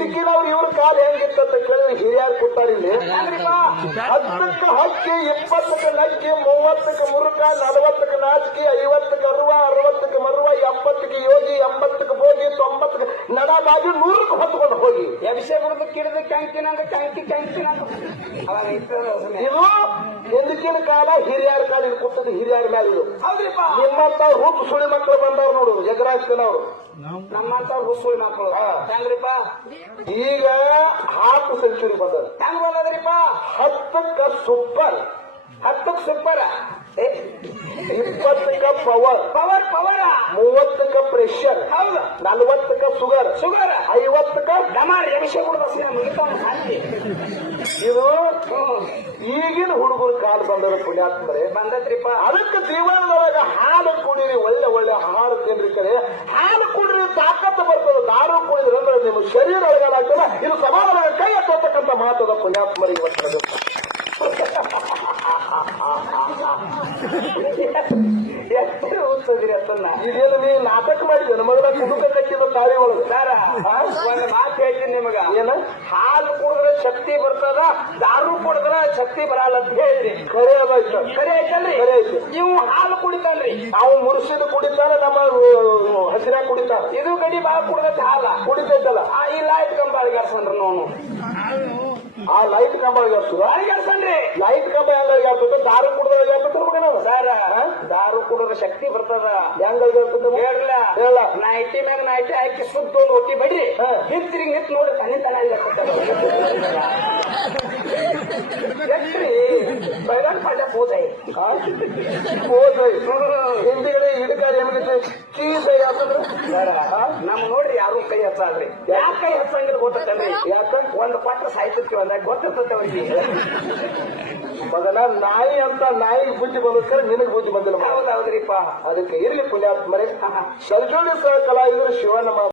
ಹಿಂದಕ್ಕಿನ ಅವ್ರು ಇವ್ರ ಕಾಲ ಹೆಂಗಿತ್ತಂತ ಕೇಳಿದ್ರೆ ಹಿರಿಯರು ಕೊಟ್ಟಾರ ಇಲ್ಲಿ 10ಕ್ಕೆ ಹಕ್ಕಿ 20ಕ್ಕೆ ನಕ್ಕಿ 30ಕ್ಕೆ ಮುರುಕ 40ಕ್ಕೆ ನಾಚಿಕೆ 50ಕ್ಕೆ ಅರುವ 60ಕ್ಕೆ ಮರುವ 70ಕ್ಕೆ ಯೋಗಿ 80ಕ್ಕೆ ಭೋಗಿ 90ಕ್ಕೆ ನಡಬಾಗಿ 100ಕ್ಕೆ ಹೊತ್ಕೊಂಡು ಹೋಗಿ ಎಬಿಸೆ ಬಿಡದು ಕಿಡಿದು ಕ್ಯಾಂಕಿನಂಗ ಇದು ಹಿಂದಕ್ಕಿನ ಕಾಲ ಹಿರಿಯರ ಕಾಲ ಇಲ್ಲಿ ಕೂತದ್ದು ಹಿರಿಯರ ಮೇಲೆ ಇದು ಹೌದ್ರಿಪ್ಪ ನಿಮ್ಮಂತ ರೂಪು ಸುಳಿ ಮಕ್ಕಳು ಬಂದವ್ರು ನೋಡು ಜಗರಾಜ್ತನವ್ರು ನಮ್ಮಂತ ಹುಸುಳಿ ಮಕ್ಕಳು ಹೆಂಗ್ರಿಪ್ಪ ಈಗ ಹಾಫ್ ಸೆಂಚುರಿ ಬಂದದ ಹೆಂಗ್ ಬಂದದ್ರಿಪ್ಪ 10ಕ್ಕೆ ಸೂಪರ್ 10ಕ್ಕೆ ಸೂಪರ್ 20ಕ್ಕೆ ಪವರ್ ಪವರ್ 30ಕ್ಕೆ ಪ್ರೆಷರ್ ಹೌದು 40ಕ್ಕೆ ಶುಗರ್ 50ಕ್ಕೆ ಡಮಾರ್ ಎಬಿಸೆ ಬಿಡದ ಮುಗಿತಾನ ಶಾಂತಿ ಇದು ಈಗಿನ ಹುಡುಗರ ಕಾಲ ಬಂದದ ಪುಣ್ಯಾತ್ಮರೇ ಬಂದತ್ರಿಪ್ಪ ಅದಕ್ಕೆ ಜೀವನದೊಳಗೆ ಹಾಲು ಕುಡಿರಿ ಒಳ್ಳೆ ಹಾಲು ತಿನ್ರಿ ಕರೆ ಹಾಲು ಕುಡಿರಿ ತಾಕತ್ತು ಬರ್ತದೆ ದಾರು ಕುಡಿದ್ರಿ ಅಂದ್ರೆ ನಿಮ್ಮ ಶರೀರ ಒಳಗಾಗ್ತದೆ ಇದು ಸಮಾಜದ ಕೈ ಎತ್ತತಕ್ಕಂಥ ಮಾತದ ಪುಣ್ಯಾತ್ಮರಿಗೆ ಬರ್ತದೆ ಓದ್ತದ್ರಿ ಅತ್ತನ್ನ ಇದೇನು ನೀವು ನಾಟಕ ಮಾಡಿದ್ದೇನೆ ಮಗನ ಕುಟುಂಬ ಕಟ್ಟಿದ ತಾಳಿ ಒಳಗೆ ಸರ ಒಂದು ಮಾತು ಹೇಳ್ತೀನಿ ನಿಮಗ ಏನ ಹಾಲು ಕುಡಿದ್ರೆ ಶಕ್ತಿ ಬರ್ತದ ದಾರು ಕುಡಿದ್ರೆ ಶಕ್ತಿ ಬರಲ್ಲ ಅಂತ ಹೇಳಿದ್ರಿ ಕರೆ ಅದಾಯ್ತು ಕರೆ ಐತಲ್ರಿ ಕರೆ ಐತಿ ನೀವು ಹಾಲು ಕುಡಿತಾನ್ರಿ ನಾವು ಮುರುಸಿದು ಕುಡಿತಾನೆ ನಮ್ಮ ಹಸಿರಾಗ ಕುಡಿತಾನೆ ಇದು ಗಡಿ ಬಾಳ ಕುಡ್ದೈತಿ ಹಾಲ ಕುಡಿತೈತಲ್ಲ ಈ ಲೈಟ್ ಕಂಬ ಅಳಿಗಾಡ್ಸನ್ರಿ ನೋನು ಆ ಲೈಟ್ ಕಂಬ ಆಗ್ತದ ಅಳಿಗಾಡ್ಸನ್ರಿ ಲೈಟ್ ಕಂಬ ಎಲ್ಲ ಆಗ್ತದೆ ದಾರು ಕುಡಿದ್ರೆ ಆಗ್ತದೆ ಮಗನ ಸರ ದಾರು ಕುಡಿದ್ರೆ ಶಕ್ತಿ ಬರ್ತದ ಹೆಂಗಾಗ್ತದೆ ಹೇಳ್ರಲ್ಲ ಹೇಳ ನೈಟಿ ಮ್ಯಾಗ ನೈಟಿ ಹಾಕಿ ಸುತ್ತ ಒಂದು ಒಟ್ಟಿ ಬಡ್ರಿ ಹಿಂತಿರಿಗಿ ನಿಂತು ನೋಡಿ ತನ್ನ ಬೈರಾನ್ ಪಾಠ ಹೋದೈ ಹಿಂದಿಗಡೆ ಹಿಡಕಾರಿ ಹೆಂಗಿತ್ತು ಚೀಸ್ ಯಾಕಂದ್ರೆ ನಮ್ ನೋಡ್ರಿ ಯಾರು ಕೈ ಹಚ್ಚಾದ್ರಿ ಯಾಕೆ ಕೈ ಹಚ್ಚಂಗಿಲ್ಲ ಗೊತ್ತಲ್ರಿ ಯಾಕ ಒಂದು ಪಟ್ಟ ಸಾಯ್ತಿರ್ತೀವಿ ಅಂದಾಗ ಗೊತ್ತಿರ್ತೈತೆ ಅವ್ರಿಗೆ ಮಗನ ನಾಯಿ ಅಂತ ನಾಯಿಗೆ ಬುದ್ಧಿ ಬಂದ್ರೆ ನಿನಗೆ ಬುದ್ಧಿ ಬಂದಿಲ್ಲ ಹೌದೌದ್ರಿಪ್ಪ ಅದಕ್ಕೆ ಇರ್ಲಿ ಪುಣ್ಯಾತ್ಮರೇ ಸರ್ಜೋಳಿ ಕಲಾವಿದರು ಶಿವನ